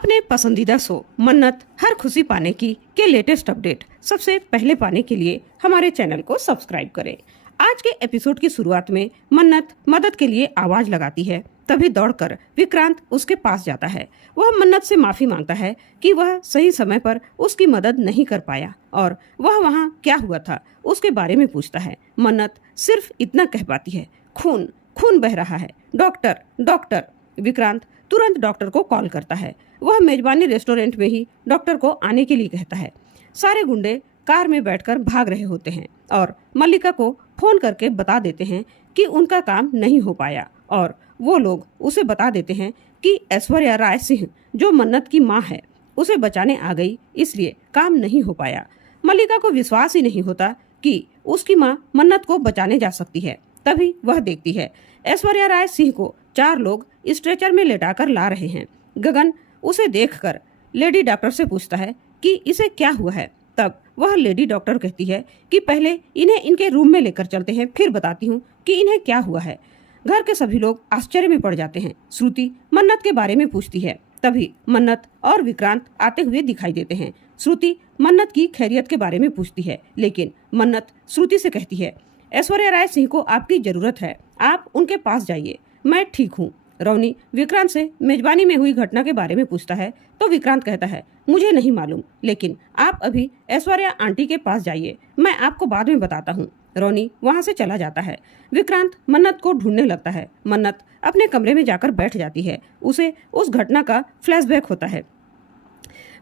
अपने पसंदीदा शो मन्नत हर खुशी पाने की के लेटेस्ट अपडेट सबसे पहले पाने के लिए हमारे चैनल को सब्सक्राइब करें। आज के एपिसोड की शुरुआत में मन्नत मदद के लिए आवाज लगाती है। तभी दौड़कर विक्रांत उसके पास जाता है। वह मन्नत से माफी मांगता है कि वह सही समय पर उसकी मदद नहीं कर पाया और वह वहाँ क्या हुआ था उसके बारे में पूछता है। मन्नत सिर्फ इतना कह पाती है, खून खून बह रहा है, डॉक्टर डॉक्टर। विक्रांत तुरंत डॉक्टर को कॉल करता है। वह मेजबानी रेस्टोरेंट में ही डॉक्टर को आने के लिए कहता है। सारे गुंडे कार में बैठकर भाग रहे होते हैं और मल्लिका को फोन करके बता देते हैं कि उनका काम नहीं हो पाया और वो लोग उसे बता देते हैं कि ऐश्वर्या राय सिंह जो मन्नत की माँ है उसे बचाने आ गई, इसलिए काम नहीं हो पाया। मल्लिका को विश्वास ही नहीं होता कि उसकी माँ मन्नत को बचाने जा सकती है। तभी वह देखती है ऐश्वर्या राय सिंह को 4 लोग स्ट्रेचर में लेटाकर ला रहे हैं। गगन उसे देखकर लेडी डॉक्टर से पूछता है कि इसे क्या हुआ है। तब वह लेडी डॉक्टर कहती है कि पहले इन्हें इनके रूम में लेकर चलते हैं, फिर बताती हूँ कि इन्हें क्या हुआ है। घर के सभी लोग आश्चर्य में पड़ जाते हैं। श्रुति मन्नत के बारे में पूछती है। तभी मन्नत और विक्रांत आते हुए दिखाई देते हैं। श्रुति मन्नत की खैरियत के बारे में पूछती है, लेकिन मन्नत श्रुति से कहती है ऐश्वर्या राय सिंह को आपकी जरूरत है, आप उनके पास जाइए, मैं ठीक हूँ। रोनी विक्रांत से मेजबानी में हुई घटना के बारे में पूछता है तो विक्रांत कहता है मुझे नहीं मालूम, लेकिन आप अभी ऐश्वर्या आंटी के पास जाइए, मैं आपको बाद में बताता हूँ। रोनी वहाँ से चला जाता है। विक्रांत मन्नत को ढूंढने लगता है। मन्नत अपने कमरे में जाकर बैठ जाती है। उसे उस घटना का फ्लैशबैक होता है।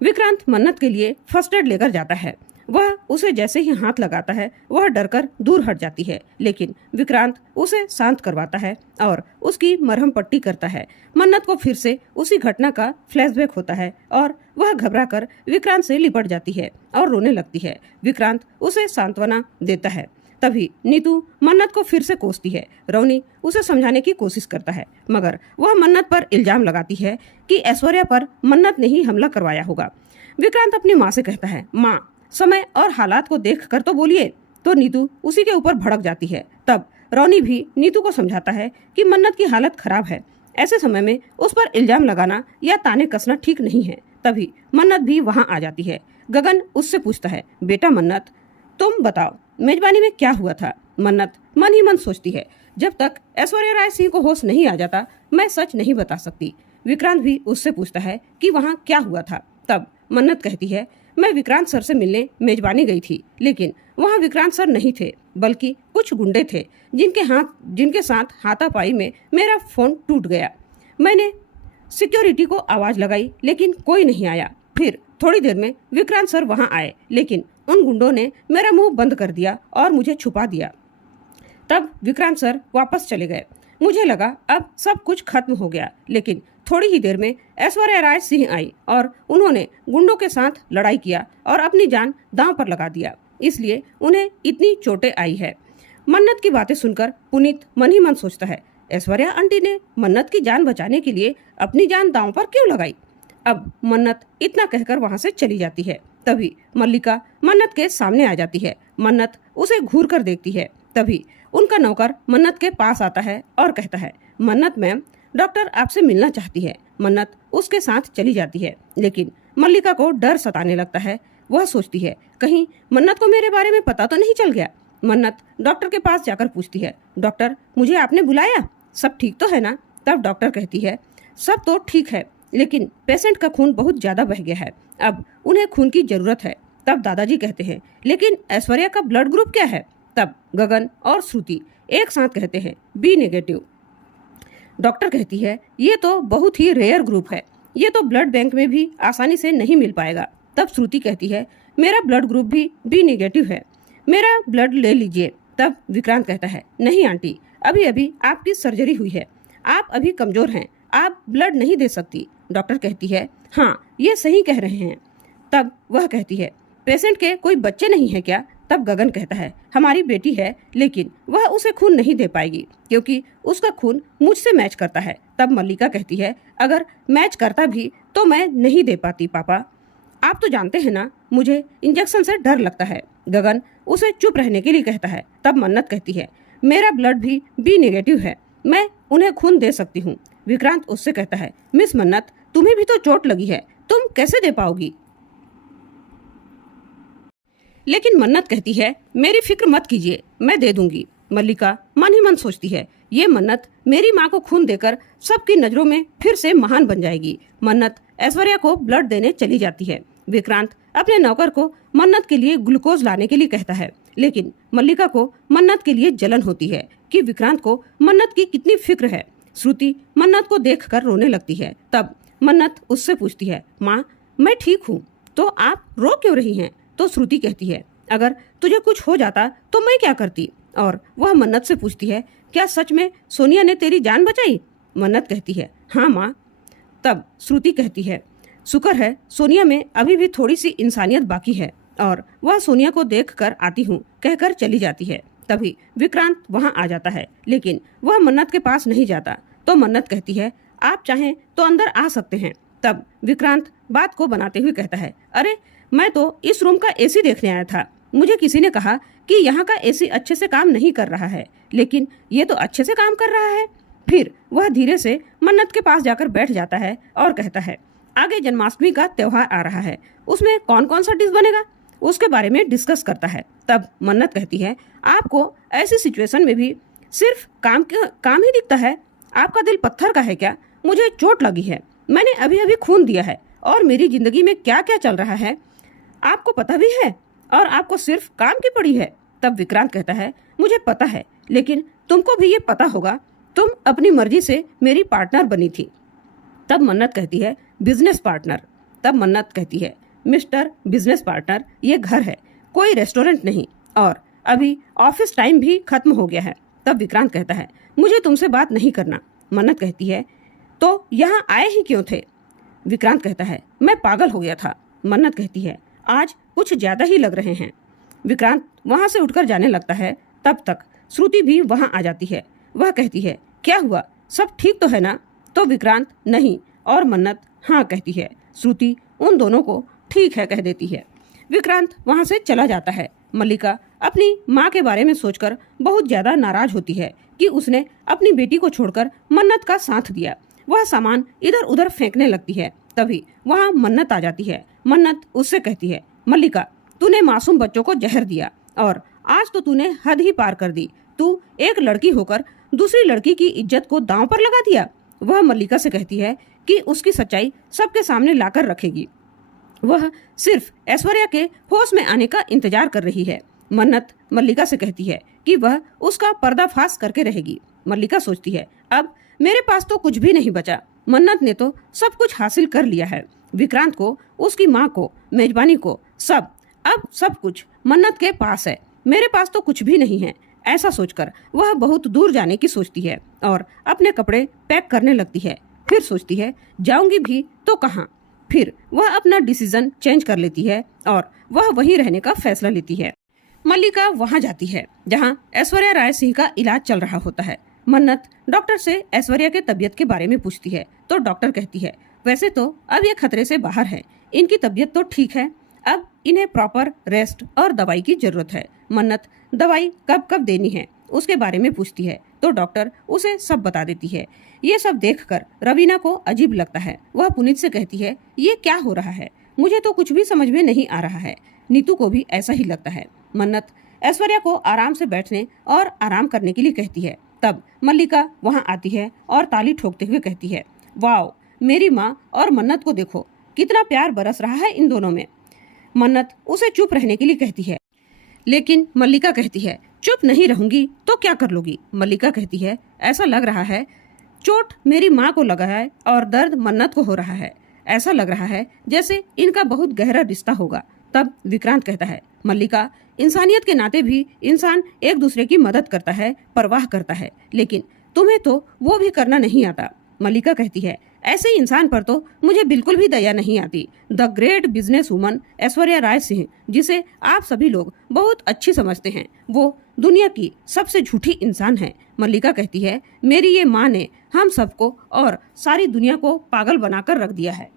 विक्रांत मन्नत के लिए फर्स्ट एड लेकर जाता है। वह उसे जैसे ही हाथ लगाता है वह डरकर दूर हट जाती है, लेकिन विक्रांत उसे शांत करवाता है और उसकी मरहम पट्टी करता है। मन्नत को फिर से उसी घटना का फ्लैशबैक होता है और वह घबराकर विक्रांत से लिपट जाती है और रोने लगती है। विक्रांत उसे सांत्वना देता है। तभी नीतू मन्नत को फिर से कोसती है। रोनी उसे समझाने की कोशिश करता है, मगर वह मन्नत पर इल्जाम लगाती है कि ऐश्वर्या पर मन्नत ने ही हमला करवाया होगा। विक्रांत अपनी माँ से कहता है, माँ समय और हालात को देख कर तो बोलिए। तो नीतू उसी के ऊपर भड़क जाती है। तब रोनी भी नीतू को समझाता है कि मन्नत की हालत खराब है, ऐसे समय में उस पर इल्जाम लगाना या ताने कसना ठीक नहीं है। तभी मन्नत भी वहाँ आ जाती है। गगन उससे पूछता है, बेटा मन्नत तुम बताओ मेजबानी में क्या हुआ था। मन्नत मन ही मन सोचती है, जब तक ऐश्वर्या राय सिंह को होश नहीं आ जाता मैं सच नहीं बता सकती। विक्रांत भी उससे पूछता है कि वहाँ क्या हुआ था। तब मन्नत कहती है, मैं विक्रांत सर से मिलने मेजबानी गई थी, लेकिन वहाँ विक्रांत सर नहीं थे, बल्कि कुछ गुंडे थे जिनके साथ हाथापाई में मेरा फोन टूट गया। मैंने सिक्योरिटी को आवाज लगाई, लेकिन कोई नहीं आया। फिर थोड़ी देर में विक्रांत सर वहाँ आए, लेकिन उन गुंडों ने मेरा मुंह बंद कर दिया और मुझे छुपा दिया। तब विक्रांत सर वापस चले गए। मुझे लगा अब सब कुछ खत्म हो गया, लेकिन थोड़ी ही देर में ऐश्वर्या राय सिंह आई और उन्होंने गुंडों के साथ लड़ाई किया और अपनी जान दांव पर लगा दिया, इसलिए उन्हें इतनी चोटें आई है। मन्नत की बातें सुनकर पुनीत मन ही मन सोचता है, ऐश्वर्या आंटी ने मन्नत की जान बचाने के लिए अपनी जान दांव पर क्यों लगाई। अब मन्नत इतना कहकर वहां से चली जाती है। तभी मल्लिका मन्नत के सामने आ जाती है। मन्नत उसे घूर कर देखती है। तभी उनका नौकर मन्नत के पास आता है और कहता है, मन्नत मैम डॉक्टर आपसे मिलना चाहती है। मन्नत उसके साथ चली जाती है, लेकिन मल्लिका को डर सताने लगता है। वह सोचती है कहीं मन्नत को मेरे बारे में पता तो नहीं चल गया। मन्नत डॉक्टर के पास जाकर पूछती है, डॉक्टर मुझे आपने बुलाया, सब ठीक तो है ना। तब डॉक्टर कहती है, सब तो ठीक है, लेकिन पेशेंट का खून बहुत ज्यादा बह गया है, अब उन्हें खून की जरूरत है। तब दादाजी कहते हैं, लेकिन ऐश्वर्या का ब्लड ग्रुप क्या है। तब गगन और श्रुति एक साथ कहते हैं, बी नेगेटिव। डॉक्टर कहती है, ये तो बहुत ही रेयर ग्रुप है, ये तो ब्लड बैंक में भी आसानी से नहीं मिल पाएगा। तब श्रुति कहती है, मेरा ब्लड ग्रुप भी बी नेगेटिव है, मेरा ब्लड ले लीजिए। तब विक्रांत कहता है, नहीं आंटी, अभी अभी आपकी सर्जरी हुई है, आप अभी कमजोर हैं, आप ब्लड नहीं दे सकती। डॉक्टर कहती है, हाँ ये सही कह रहे हैं। तब वह कहती है, पेशेंट के कोई बच्चे नहीं है क्या। तब गगन कहता है, हमारी बेटी है, लेकिन वह उसे खून नहीं दे पाएगी क्योंकि उसका खून मुझसे मैच करता है। तब मल्लिका कहती है, अगर मैच करता भी तो मैं नहीं दे पाती पापा, आप तो जानते हैं ना मुझे इंजेक्शन से डर लगता है। गगन उसे चुप रहने के लिए कहता है। तब मन्नत कहती है, मेरा ब्लड भी बी नेगेटिव है, मैं उन्हें खून दे सकती हूँ। विक्रांत उससे कहता है, मिस मन्नत तुम्हें भी तो चोट लगी है, तुम कैसे दे पाओगी? लेकिन मन्नत कहती है, मेरी फिक्र मत कीजिए, मैं दे दूंगी। मल्लिका मन ही मन सोचती है, ये मन्नत मेरी माँ को खून देकर सबकी नजरों में फिर से महान बन जाएगी। मन्नत ऐश्वर्या को ब्लड देने चली जाती है। विक्रांत अपने नौकर को मन्नत के लिए ग्लूकोज लाने के लिए कहता है, लेकिन मल्लिका को मन्नत के लिए जलन होती है कि विक्रांत को मन्नत की कितनी फिक्र है। श्रुति मन्नत को देखकर रोने लगती है। तब मन्नत उससे पूछती है, माँ मैं ठीक हूँ, तो आप रो क्यों रही हैं? तो श्रुति कहती है, अगर तुझे कुछ हो जाता तो मैं क्या करती? और वह मन्नत से पूछती है, क्या सच में सोनिया ने तेरी जान बचाई? मन्नत कहती है, हाँ माँ। तब श्रुति कहती है, शुक्र है सोनिया में अभी भी थोड़ी सी इंसानियत बाकी है, और वह सोनिया को देख कर आती हूँ कहकर चली जाती है। तभी विक्रांत वहाँ आ जाता है, लेकिन वह मन्नत के पास नहीं जाता। तो मन्नत कहती है, आप चाहें तो अंदर आ सकते हैं। तब विक्रांत बात को बनाते हुए कहता है, अरे मैं तो इस रूम का एसी देखने आया था, मुझे किसी ने कहा कि यहाँ का एसी अच्छे से काम नहीं कर रहा है, लेकिन ये तो अच्छे से काम कर रहा है। फिर वह धीरे से मन्नत के पास जाकर बैठ जाता है और कहता है, आगे जन्माष्टमी का त्योहार आ रहा है, उसमें कौन कौन सा डिश बनेगा उसके बारे में डिस्कस करता है। तब मन्नत कहती है, आपको ऐसी सिचुएशन में भी सिर्फ काम ही दिखता है, आपका दिल पत्थर का है क्या? मुझे चोट लगी है, मैंने अभी अभी खून दिया है, और मेरी जिंदगी में क्या क्या चल रहा है आपको पता भी है, और आपको सिर्फ काम की पड़ी है। तब विक्रांत कहता है, मुझे पता है, लेकिन तुमको भी ये पता होगा, तुम अपनी मर्जी से मेरी पार्टनर बनी थी। तब मन्नत कहती है, बिजनेस पार्टनर। तब मन्नत कहती है, मिस्टर बिजनेस पार्टनर, ये घर है, कोई रेस्टोरेंट नहीं, और अभी ऑफिस टाइम भी खत्म हो गया है। तब विक्रांत कहता है, मुझे तुमसे बात नहीं करना। मन्नत कहती है, तो यहाँ आए ही क्यों थे? विक्रांत कहता है, मैं पागल हो गया था। मन्नत कहती है, आज कुछ ज्यादा ही लग रहे हैं। विक्रांत वहां से उठकर जाने लगता है। तब तक श्रुति भी वहां आ जाती है। वह कहती है, क्या हुआ, सब ठीक तो है ना? तो विक्रांत नहीं और मन्नत हाँ कहती है। श्रुति उन दोनों को ठीक है कह देती है। विक्रांत वहां से चला जाता है। मल्लिका अपनी माँ के बारे में सोचकर बहुत ज्यादा नाराज होती है कि उसने अपनी बेटी को छोड़कर मन्नत का साथ दिया। वह सामान इधर उधर फेंकने लगती है। तभी वहाँ मन्नत आ जाती है। मन्नत उससे कहती है, मल्लिका तूने मासूम बच्चों को जहर दिया, और आज तो तूने हद ही पार कर दी। तू एक लड़की होकर दूसरी लड़की की इज्जत को दांव पर लगा दिया। वह मल्लिका से कहती है कि उसकी सच्चाई सबके सामने लाकर रखेगी। वह सिर्फ ऐश्वर्या के होश में आने का इंतजार कर रही है। मन्नत मल्लिका से कहती है कि वह उसका पर्दाफाश करके रहेगी। मल्लिका सोचती है, अब मेरे पास तो कुछ भी नहीं बचा। मन्नत ने तो सब कुछ हासिल कर लिया है, विक्रांत को, उसकी माँ को, मेजबानी को, सब। अब सब कुछ मन्नत के पास है, मेरे पास तो कुछ भी नहीं है। ऐसा सोचकर वह बहुत दूर जाने की सोचती है और अपने कपड़े पैक करने लगती है। फिर सोचती है, जाऊंगी भी तो कहाँ। फिर वह अपना डिसीजन चेंज कर लेती है और वह वहीं रहने का फैसला लेती है। मल्लिका वहां जाती है जहां ऐश्वर्या राय सिंह का इलाज चल रहा होता है। मन्नत डॉक्टर से ऐश्वर्या के तबीयत के बारे में पूछती है तो डॉक्टर कहती है, वैसे तो अब ये खतरे से बाहर है, इनकी तबीयत तो ठीक है, अब इन्हें प्रॉपर रेस्ट और दवाई की जरूरत है। मन्नत दवाई कब कब देनी है उसके बारे में पूछती है तो डॉक्टर उसे सब बता देती है। ये सब देखकर रवीना को अजीब लगता है। वह पुनीत से कहती है, ये क्या हो रहा है, मुझे तो कुछ भी समझ में नहीं आ रहा है। नीतू को भी ऐसा ही लगता है। मन्नत ऐश्वर्या को आराम से बैठने और आराम करने के लिए कहती है। तब मल्लिका वहाँ आती है और ताली ठोकते हुए कहती है, वाओ, मेरी माँ और मन्नत को देखो, कितना प्यार बरस रहा है इन दोनों में। मन्नत उसे चुप रहने के लिए कहती है, लेकिन मल्लिका कहती है, चुप नहीं रहूंगी तो क्या कर लोगी। मल्लिका कहती है, ऐसा लग रहा है चोट मेरी माँ को लगा है और दर्द मन्नत को हो रहा है, ऐसा लग रहा है जैसे इनका बहुत गहरा रिश्ता होगा। तब विक्रांत कहता है, मल्लिका, इंसानियत के नाते भी इंसान एक दूसरे की मदद करता है, परवाह करता है, लेकिन तुम्हें तो वो भी करना नहीं आता। मल्लिका कहती है, ऐसे इंसान पर तो मुझे बिल्कुल भी दया नहीं आती। The great business woman Aishwarya Rai Singh, जिसे आप सभी लोग बहुत अच्छी समझते हैं, वो दुनिया की सबसे झूठी इंसान है। मल्लिका कहती है, मेरी ये माँ ने हम सबको और सारी दुनिया को पागल बनाकर रख दिया है।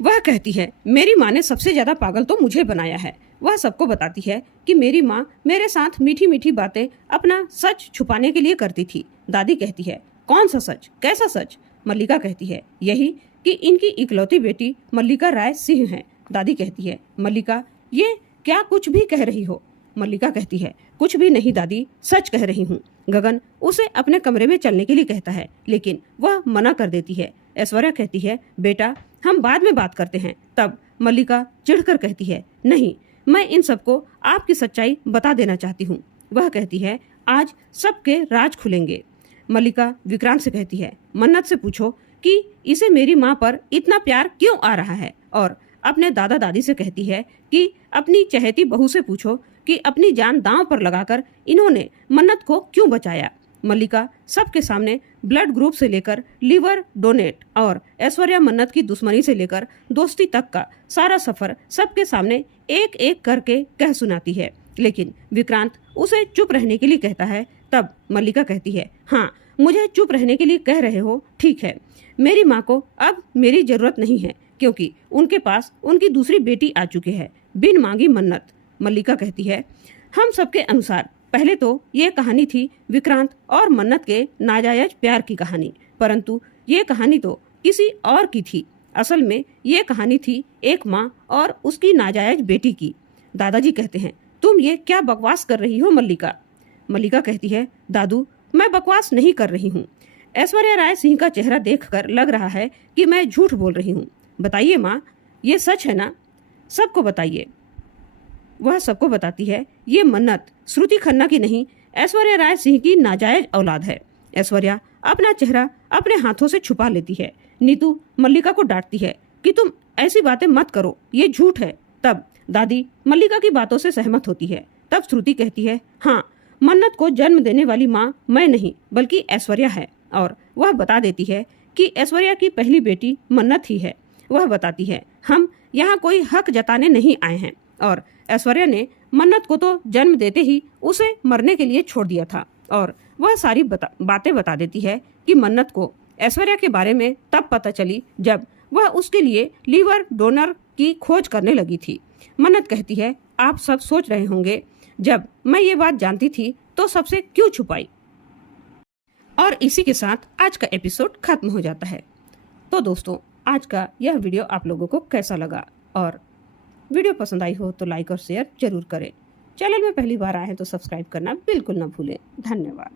वह कहती है, मेरी माँ ने सबसे ज्यादा पागल तो मुझे बनाया है। वह सबको बताती है कि मेरी माँ मेरे साथ मीठी मीठी बातें अपना सच छुपाने के लिए करती थी। दादी कहती है, कौन सा सच, कैसा सच? मल्लिका कहती है, यही कि इनकी इकलौती बेटी मल्लिका राय सिंह है। दादी कहती है, मल्लिका ये क्या कुछ भी कह रही हो? मल्लिका कहती है, कुछ भी नहीं दादी, सच कह रही हूँ। गगन उसे अपने कमरे में चलने के लिए कहता है, लेकिन वह मना कर देती है। ऐश्वर्या कहती है, बेटा हम बाद में बात करते हैं। तब मल्लिका चिढ़कर कहती है, नहीं, मैं इन सबको आपकी सच्चाई बता देना चाहती हूँ। वह कहती है, आज सबके राज खुलेंगे। मल्लिका विक्रांत से कहती है, मन्नत से पूछो कि इसे मेरी माँ पर इतना प्यार क्यों आ रहा है। और अपने दादा दादी से कहती है कि अपनी चहेती बहू से पूछो कि अपनी जान दांव पर लगाकर इन्होंने मन्नत को क्यों बचाया। मल्लिका सबके सामने ब्लड ग्रुप से लेकर लिवर डोनेट और ऐश्वर्या मन्नत की दुश्मनी से लेकर दोस्ती तक का सारा सफर सबके सामने एक एक करके कह सुनाती है। लेकिन विक्रांत उसे चुप रहने के लिए कहता है। तब मल्लिका कहती है, हाँ मुझे चुप रहने के लिए कह रहे हो, ठीक है। मेरी माँ को अब मेरी जरूरत नहीं है, क्योंकि उनके पास उनकी दूसरी बेटी आ चुकी है, बिन मांगी मन्नत। मल्लिका कहती है, हम सबके अनुसार पहले तो ये कहानी थी विक्रांत और मन्नत के नाजायज प्यार की कहानी, परंतु ये कहानी तो किसी और की थी। असल में ये कहानी थी एक माँ और उसकी नाजायज बेटी की। दादाजी कहते हैं, तुम ये क्या बकवास कर रही हो मल्लिका? मल्लिका कहती है, दादू मैं बकवास नहीं कर रही हूँ। ऐश्वर्या राय सिंह का चेहरा देखकर लग रहा है कि मैं झूठ बोल रही हूँ। बताइए माँ, ये सच है ना? सबको बताइए। वह सबको बताती है, ये मन्नत श्रुति खन्ना की नहीं, ऐश्वर्या राय सिंह की नाजायज औलाद है। ऐश्वर्या अपना चेहरा अपने हाथों से छुपा लेती है। नीतू मल्लिका को डांटती है कि तुम ऐसी बातें मत करो, ये झूठ है। तब दादी मल्लिका की बातों से सहमत होती है। तब श्रुति कहती है, हाँ मन्नत को जन्म देने वाली माँ मैं नहीं बल्कि ऐश्वर्या है। और वह बता देती है कि ऐश्वर्या की पहली बेटी मन्नत ही है। वह बताती है, हम यहाँ कोई हक जताने नहीं आए हैं, और ऐश्वर्या ने मन्नत को तो जन्म देते ही उसे मरने के लिए छोड़ दिया था। और वह सारी बातें बता देती है कि मन्नत को ऐश्वर्या के बारे में तब पता चली जब वह उसके लिए लीवर डोनर की खोज करने लगी थी। मन्नत कहती है, आप सब सोच रहे होंगे जब मैं ये बात जानती थी तो सबसे क्यों छुपाई। और इसी के साथ आज का एपिसोड खत्म हो जाता है। तो दोस्तों, आज का यह वीडियो आप लोगों को कैसा लगा? और वीडियो पसंद आई हो तो लाइक और शेयर जरूर करें। चैनल में पहली बार आए हैं तो सब्सक्राइब करना बिल्कुल ना भूलें। धन्यवाद।